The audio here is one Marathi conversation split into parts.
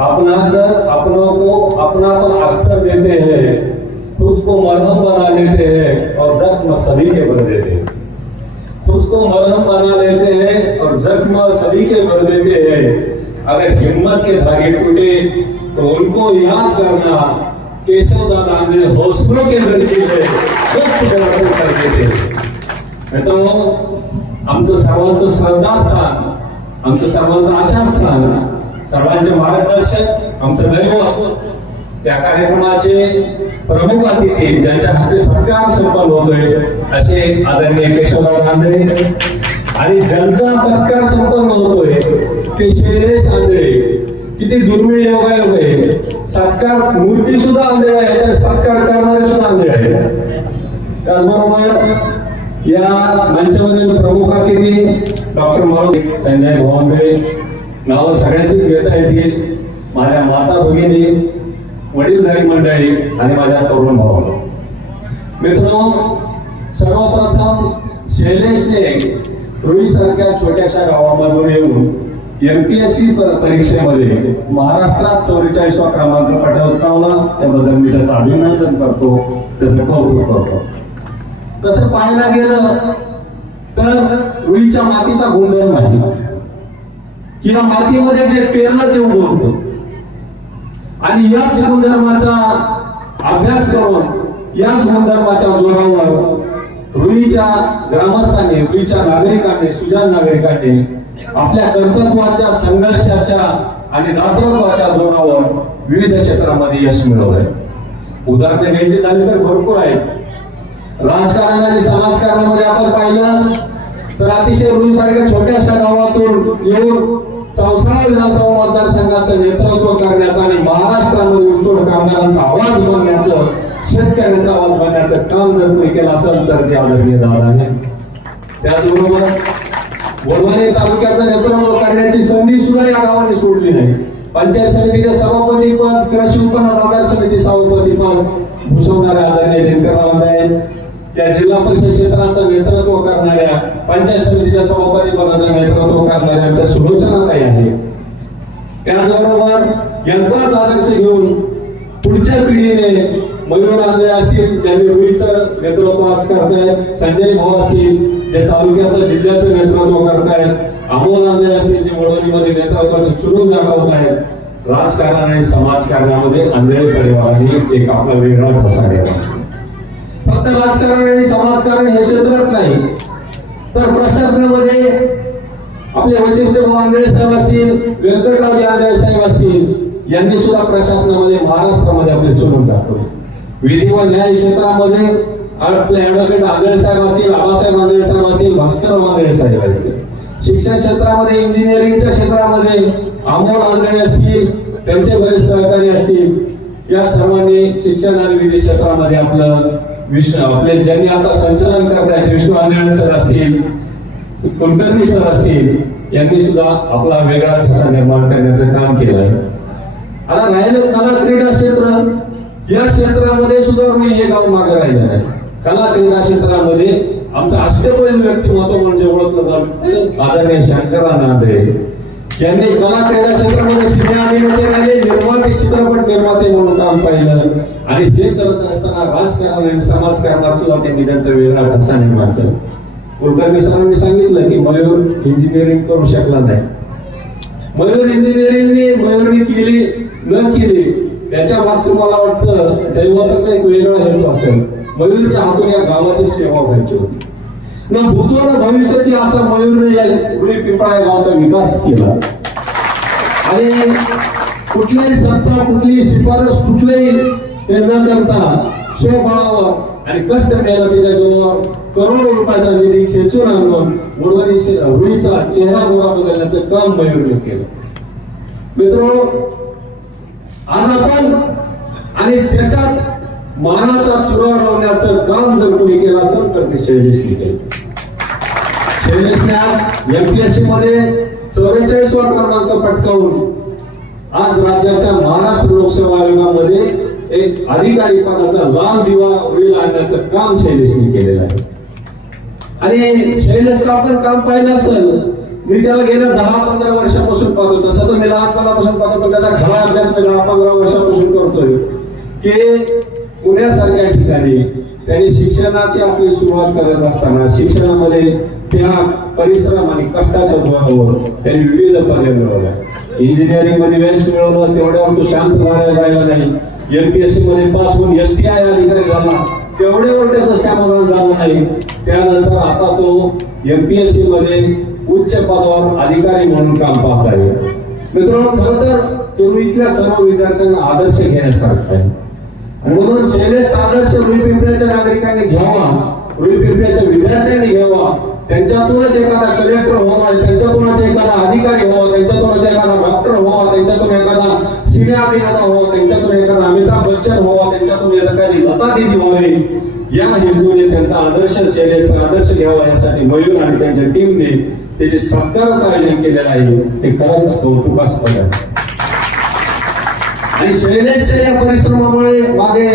अपना कर अपनों को अपनापन अक्सर देते हैं, खुद को मरहम बना लेते हैं और जख्म सभी के भर देते हैं। खुद को मरहम बना लेते हैं और जख्म सभी के भर देते हैं। अगर हिम्मत के धागे टूटे तो उनको याद करना केशव दादा ने हौसलों के ज़रिए वक्त बराबर कर देते हैं। मित्रांनो आमचं सर्वांचं श्रद्धास्थान आमचं सर्वांचं आशास्थान सर्वांचे मार्गदर्शक आमचं दैवत. त्या कार्यक्रमाचे प्रमुख अतिथी ज्यांच्या हस्ते सत्कार संपन्न होतोय असे आदरणीय केशवराव गांधळे आणि ज्यांचा सत्कार संपन्न होतोय ते शैलेश आंधळे किती दुर्मिळ योगायोग आहे. सत्कार मूर्ती सुद्धा आंधळे आहे तर सत्कार करणारे सुद्धा आंधळे आहे. त्याचबरोबर या मंचावरील प्रमुख अतिथी डॉक्टर मारुती संजय भवनकडे नावं सगळ्यांचीच घेता येतील माझ्या माता भगिनी वडीलधारी मंडळी आणि माझ्या तरुण भावांनो. मित्रांनो सर्वप्रथम शैलेशने रुई सारख्या छोट्याशा गावामधून येऊन एमपीएससी परीक्षेमध्ये महाराष्ट्रात चौवेचाळीसवा क्रमांक पटकावला त्याबद्दल मी त्याचं अभिनंदन करतो त्याचं कौतुक करतो. तसं पाहायला गेलं? तर रुईच्या मातीचा गुणधर्म आहे किंवा मातीमध्ये जे पेरलं ते उगवतो आणि याच गुणधर्माचा अभ्यास करून याच गुणधर्माच्या जोरावर रुईच्या ग्रामस्थांनी रुईच्या नागरिकांनी सुजान नागरिकांनी आपल्या कर्तृत्वाच्या संघर्षाच्या आणि दातृत्वाच्या जोरावर विविध क्षेत्रामध्ये यश मिळवलंय. उदाहरणे घ्यायची झाली तर भरपूर आहेत. राजकारण आणि समाजकारणामध्ये आपण पाहिलं तर अतिशय रुईसारख्या छोट्याशा गावातून येऊन चौसाळा विधानसभा मतदारसंघाचं नेतृत्व करण्याचं आणि महाराष्ट्रामध्ये ऊसतोड कामगारांचा आवाज बनण्याचं शेतकऱ्यांचा आवाज बनण्याचं काम जर तुम्ही केलं असेल तर ते आदरणीय दादाने त्याचबरोबर वडवणी तालुक्याचं नेतृत्व करण्याची संधी सुद्धा या गावाने सोडली नाही. पंचायत समितीचे सभापती पद कृषी उत्पन्न बाजार समिती सभापती पद भूषवणारे आदरणीय दिनकर आहेत. त्या जिल्हा परिषद क्षेत्राचं नेतृत्व करणाऱ्या पंचायत समितीच्या सभापती पदाचं नेतृत्व करणाऱ्या आमच्या सुलोचना काही आहे त्याचबरोबर यांचाच आदर्श घेऊन पुढच्या पिढीने मयूर आंधळे असतील ज्यांनी रुईचं नेतृत्व आज करतायत संजय भाऊ असतील जे तालुक्याचं जिल्ह्याचं नेतृत्व करतायत अमोल आंधळे असतील जे वडवणीमध्ये नेतृत्वाची चुरून दाखवत आहेत राजकारण आणि समाजकारणामध्ये आंधळे परिवाराने एक आपला वेगळा ठसा घ्यावा फक्त राजकारण आणि समाजकारण हे क्षेत्रच नाही. तर प्रशासनामध्ये आपले वैशिष्ट्य मांडळे साहेब असतील व्यंकटराव यादव साहेब असतील यांनी सुद्धा प्रशासनामध्ये महाराष्ट्रामध्ये आपले चुरून दाखवले विधी व न्याय क्षेत्रामध्ये आपले ऍडव्होकेट आंधळे साहेब असतील आबासाहेब आंधळे साहेब असतील भास्कर आंधळे साहेब असतील. शिक्षण क्षेत्रामध्ये इंजिनिअरिंगच्या क्षेत्रामध्ये अमोल आंधळे असतील त्यांचे बरेच सहकारी असतील. या सर्वांनी शिक्षण आणि विधी क्षेत्रामध्ये आपलं विष्णू आपले ज्यांनी आता संचलन करतायत विष्णू आंधळे सर असतील कुलकर्णी सर असतील यांनी सुद्धा आपला वेगळा ठसा निर्माण करण्याचं काम केलं आहे. आता राहिलं कला क्रीडा क्षेत्र. या क्षेत्रामध्ये सुद्धा मी हे गाव मागे राहिलं आहे. कला क्रीडा क्षेत्रामध्ये आमचं अष्टपैल व्यक्तिमत्व म्हणजे ओळखलं जात. आदरणीय शंकरानंद आहे यांनी कला क्रीडा क्षेत्रामध्ये सिने अभिनेते राहिले निर्माते चित्रपट निर्माते म्हणून काम पाहिलं. आणि हे करत असताना राजकारण आणि समाजकारणात सुद्धा त्यांनी त्यांचा वेगळा ठसा निर्माण केला कुलकर्णी सरांनी सांगितलं की मयूर इंजिनिअरिंग करू शकला नाही. मयूर इंजिनिअरिंगने मयूरने केली न केली त्याच्या मागचं मला वाटतं दैवताचा एक वेगळा हेतू असेल. मयूरच्या हातून या गावाची सेवा व्हायची होती. ना भूतवर भविष्याची भविष्यातील असा मयूरने या गुरी पिंपळा गावचा विकास केला. आणि कुठल्याही सत्ता कुठलीही शिफारस कुठलेही ते न करता स्वबळावर आणि कष्ट द्यायला त्याच्याजवळ करोडो रुपयाचा निधी खेचून आणून उर्वरित होळीचा चेहरा गोरा बदलण्याचं काम मयूरने केलं. मित्र आज आपण आणि त्याच्यात मानाचा तुरा लावण्याचं काम जर कोणी केलं असेल तर ते शैलेशने केलं शैलेशने आज एमपीएससी मध्ये चौवेचाळीसवा क्रमांक पटकावून आज राज्याच्या महाराष्ट्र लोकसेवा आयोगामध्ये एक अधिकारी पदाचा लाल दिवा वेळ आणण्याचं काम शैलेशने केलेलं आहे. आणि शैलेशचं आपण काम पाहिलं असेल मी त्याला गेल्या दहा पंधरा वर्षापासून पाहतो. तसं तर मी लहानपणापासून पाहतो त्याचा खरा अभ्यास मी दहा पंधरा वर्षापासून करतोय. की पुण्यासारख्या ठिकाणी त्यांनी शिक्षणाची आपली सुरुवात करत असताना शिक्षणामध्ये त्या परिश्रम आणि कष्टाच्या जोरावर त्यांनी विविध पदे मिळवल्या इंजिनिअरिंगमध्ये वेस्ट मिळवलं तेवढ्यावर तो शांत राहायला राहिला नाही. एमपीएससी मध्ये पास होऊन एस टी आय अधिकारी झाला. तेवढ्यावर त्याचं समाधान झालं नाही. त्यानंतर आता तो एमपीएससी मध्ये उच्च पदावर अधिकारी म्हणून काम पाहत आहे. मित्रांनो खरं तर पूर्वीतल्या सर्व विद्यार्थ्यांना आदर्श घेण्यासारखं आहे. म्हणून शैलेश आदर्श रुई पिंपळ्याच्या नागरिकांनी घ्यावा रुई पिंपळ्याच्या विद्यार्थ्यांनी घ्यावा. त्यांच्यातूनच एखादा कलेक्टर व्हावा त्यांच्यातूनच एखादा अधिकारी व्हावा त्यांच्यातूनच एखादा डॉक्टर व्हावा त्यांच्यातून एखादा सिने अभिनेता व्हावा त्यांच्यातून एखादा अमिताभ बच्चन व्हावा त्यांच्यातून एखादी लता दिदी व्हावी. या हेतूने त्यांचा आदर्श शैलेचा आदर्श घ्यावा यासाठी मयूर आणि त्यांच्या टीमने त्याचे सत्कारच आयोजन केलेलं आहे ते खरंच कौतुकास्पद आहे. आणि शैलेशच्या या परिश्रमामुळे मागे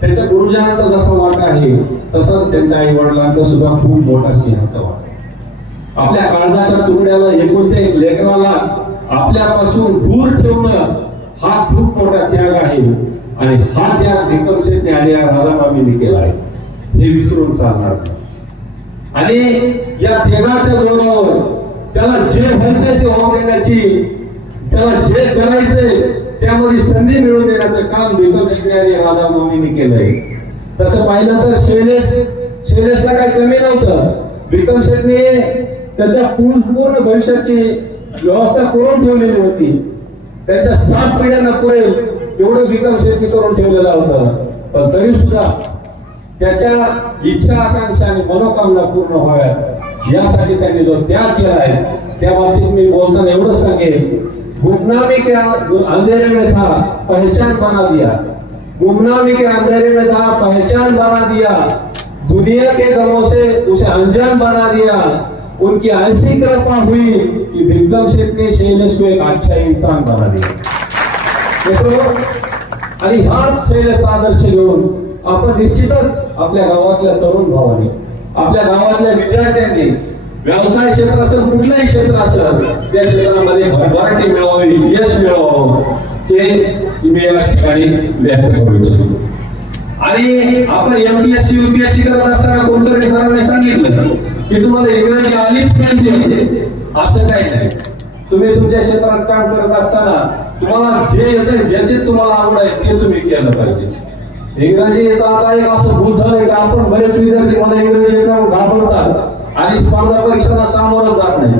त्याच्या गुरुजनांचा जसा वाटा आहे तसाच त्यांच्या आई वडिलांचा सुद्धा खूप मोठा सिंहाचा वाटा आपल्या काळजाच्या तुकड्याला एकूण ते लेकराला आपल्यापासून दूर ठेवणं हा खूप मोठा त्याग आहे. आणि हा त्याग निकमशेटने आणि या राधामामीने केला आहे. हे विसरून चालणार आणि या त्यागाच्या जोरावर त्याला जे व्हायचंय ते होऊन देण्याची त्याला जे करायचंय त्यामध्ये संधी मिळवून देण्याचं काम विकम शेट्टी आणि राधा मोमींनी केलंय. तसं पाहिलं तर शैलेश शैलेशला काही कमी नव्हतं. विक्रम शेट्टी त्याच्या पूर्ण पूर्ण भविष्याची व्यवस्था करून ठेवलेली होती. त्याच्या सात पिढ्यांना पुरेल एवढं विक्रम शेट्टी करून ठेवलेलं होता. पण तरी सुद्धा त्याच्या इच्छा आकांक्षा आणि मनोकामना पूर्ण व्हाव्यात. यासाठी त्यांनी जो त्याग केला आहे त्या बाबतीत मी बोलताना एवढंच सांगेन. गुमनामी के अंधेरे में था पहचान बना दिया। गुमनामी के अंधेरे में था पहचान बना दिया। दुनिया के गमों से उसे अनजान बना दिया। उनकी ऐसी कृपा हुई कि विक्रम सिंह ने शैलेश को एक अच्छा इंसान बना दिया। मित्रो आणि हाच शैलेश आदर्श घेऊन आपण निश्चितच आपल्या गावातल्या तरुण भावाने आपल्या गावातल्या विद्यार्थ्यांनी व्यवसाय क्षेत्र असेल कुठलंही क्षेत्र असेल त्या क्षेत्रामध्ये भरभराटी मिळावी यश मिळवावं ते मी या ठिकाणी व्यक्त करू इच्छितो. आणि आपण एमपीएससी युपीएससी करत असताना कोणतरी सरांनी सांगितलं? की तुम्हाला इंग्रजी आलीच पाहिजे. असं काही नाही. तुम्ही तुमच्या क्षेत्रात काम करत असताना तुम्हाला जे येतं ज्याचे तुम्हाला आवड आहे ते तुम्ही केलं पाहिजे. इंग्रजीचा आता एक असं भूत झालंय की? आपण बरेच विद्यार्थी मला इंग्रजी घाबरतात. आणि स्पर्धा परीक्षांना सामोरं जात नाही.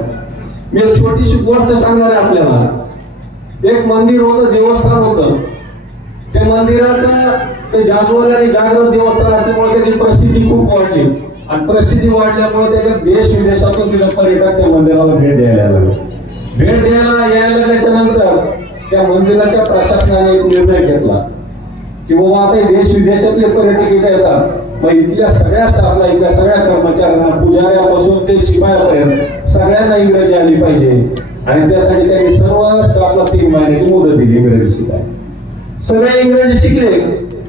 मी एक छोटीशी गोष्ट सांगणार आहे आपल्याला. एक मंदिर होतं देवस्थान होतं. त्या मंदिराचं ते जागवलं आणि जागृत देवस्थान असल्यामुळे त्याची प्रसिद्धी खूप वाढली. आणि प्रसिद्धी वाढल्यामुळे त्याच्या देश विदेशातून तिला पर्यटक त्या मंदिराला भेट द्यायला लागले. भेट द्यायला यायला लागल्याच्या नंतर त्या मंदिराच्या प्रशासनाने एक निर्णय घेतला. की बाबा आता देश विदेशातले पर्यटक इथे येतात. मग इथल्या सगळ्या स्टाफला इथल्या सगळ्या कर्मचाऱ्यांना पुजाऱ्यापासून ते शिपायापर्यंत सगळ्यांना इंग्रजी आली पाहिजे. आणि त्यासाठी त्यांनी सर्व स्टाफला तीन महिन्याची मुदत दिली इंग्रजी शिकाय सगळे इंग्रजी शिकले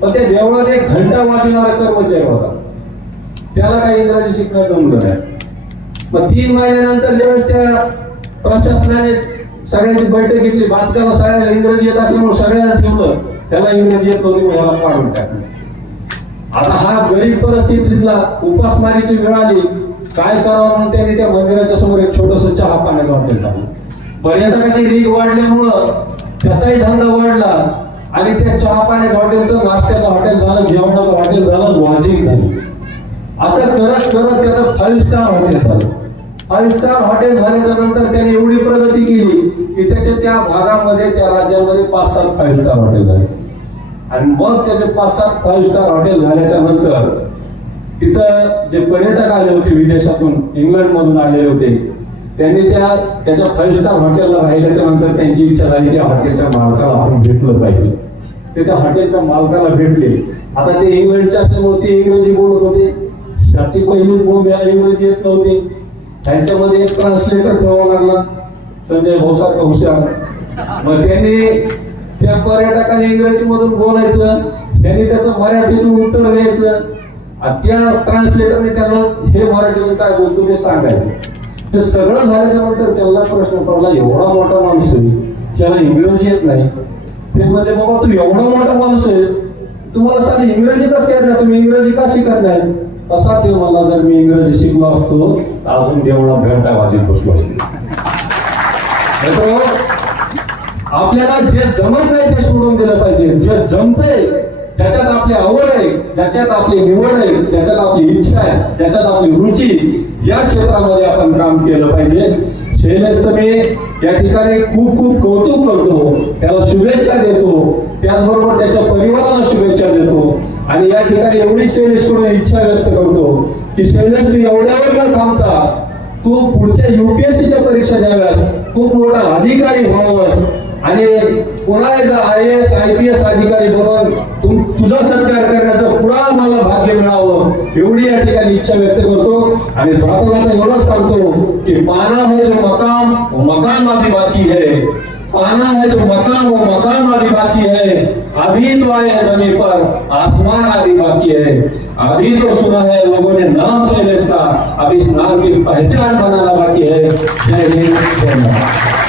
पण त्या देवळात एक घंटा वाजवणारा कर्मचारी होता. त्याला काही इंग्रजी शिकणं जमलं नाही. मग तीन महिन्यानंतर ज्यावेळेस त्या प्रशासनाने सगळ्यांची बैठक घेतली बांधकाला सगळ्याला इंग्रजी येत असल्यामुळे सगळ्यांना ठेवलं त्याला इंग्रजी येत नव्हती म्हणून ह्याला टाकलं. आता हा गरीब परिस्थितीतला उपासमारीची वेळ आली काय करावं म्हणून त्यांनी त्या मंदिराच्या समोर एक छोटस चहा पाण्याचं हॉटेल टाकलं. पर्यटकांनी रीग वाढल्यामुळं त्याचाही धंदा वाढला आणि त्या चहा पाण्याचं हॉटेलचं नाश्त्याचं हॉटेल झालं जेवणाचं हॉटेल झालं लॉजिंग झालं. असं करत करत त्याचं फाईव्ह स्टार हॉटेल झालं. फाईव्ह स्टार हॉटेल झाल्याच्यानंतर त्याने एवढी प्रगती केली की त्याच्या त्या भागामध्ये त्या राज्यामध्ये पाच सात फाईव्ह स्टार हॉटेल झाले. आणि मग त्याचे पाच सात फाईव्ह स्टार हॉटेल झाल्याच्यानंतर तिथं जे पर्यटक आले होते विदेशातून इंग्लंड मधून आलेले होते त्यांनी त्या त्याच्या फाईव्ह स्टार हॉटेलला राहिल्याच्या नंतर त्यांची इच्छा झाली की हॉटेलच्या मालकाला आपण भेटलं पाहिजे. ते त्या हॉटेलच्या मालकाला भेटले. आता ते इंग्लंडच्या असल्यामुळे ते इंग्रजी बोलत होते. त्याची पहिलीच बोंब या इंग्रजी येत नव्हती. त्यांच्यामध्ये एक ट्रान्सलेटर ठेवावा लागला संजय भाऊसारखा हुशार. मग त्यांनी त्या पर्यटकाने इंग्रजी मधून बोलायचं त्यांनी त्याचं मराठीतून उत्तर द्यायचं. त्या ट्रान्सलेटरने त्याला हे मराठीतून काय बोलतो ते सांगायचं. हे सगळं झाल्याच्यानंतर त्याला प्रश्न पडला एवढा मोठा माणूस आहे त्याला इंग्रजी येत नाही. ते म्हणजे बाबा तू एवढा मोठा माणूस आहे तुम्हाला सांग इंग्रजी कसं येत नाही तुम्ही इंग्रजी का शिकत नाही? असा ते मला जर मी इंग्रजी शिकलो असतो अजून तेवढा घंटा वाजत बसलो असतो. आपल्याला जे जमत नाही ते सोडून दिलं पाहिजे. जे जमतंय ज्याच्यात आपली आवड आहे ज्याच्यात आपली निवड आहे ज्याच्यात आपली इच्छा आहे ज्याच्यात आपली रुची या क्षेत्रामध्ये आपण काम केलं पाहिजे. शैलेशचं मी या ठिकाणी खूप खूप कौतुक करतो. त्याला शुभेच्छा देतो. त्याचबरोबर त्याच्या परिवाराला शुभेच्छा देतो. आणि या ठिकाणी एवढी शैलेशकडून इच्छा व्यक्त करतो की शैलेश तू एवढ्या वेळ न थांबता? तू पुढच्या युपीएससीच्या परीक्षा द्याव्यास. खूप मोठा अधिकारी व्हावंस. आणि पुन्हा एकदा I S I P S अधिकारी बनून तू तुझा सत्कार करण्याचं पुन्हा मला भाग्य मिळावं एवढी या ठिकाणी इच्छा व्यक्त करतो. आणि जाता जाता एवढंच सांगतो की पाना है जो मकाम वो मकाम अभी बाकी है. पाना है जो मकाम वो मकाम आधी बाकी है. अभी तो आए हैं जमीन पर आसमान आधी बाकी है. अभी तो सुना है लोगों ने नाम से का अब इस नाम की पहचान बनाना बाकी है. जय हिंद जय भारत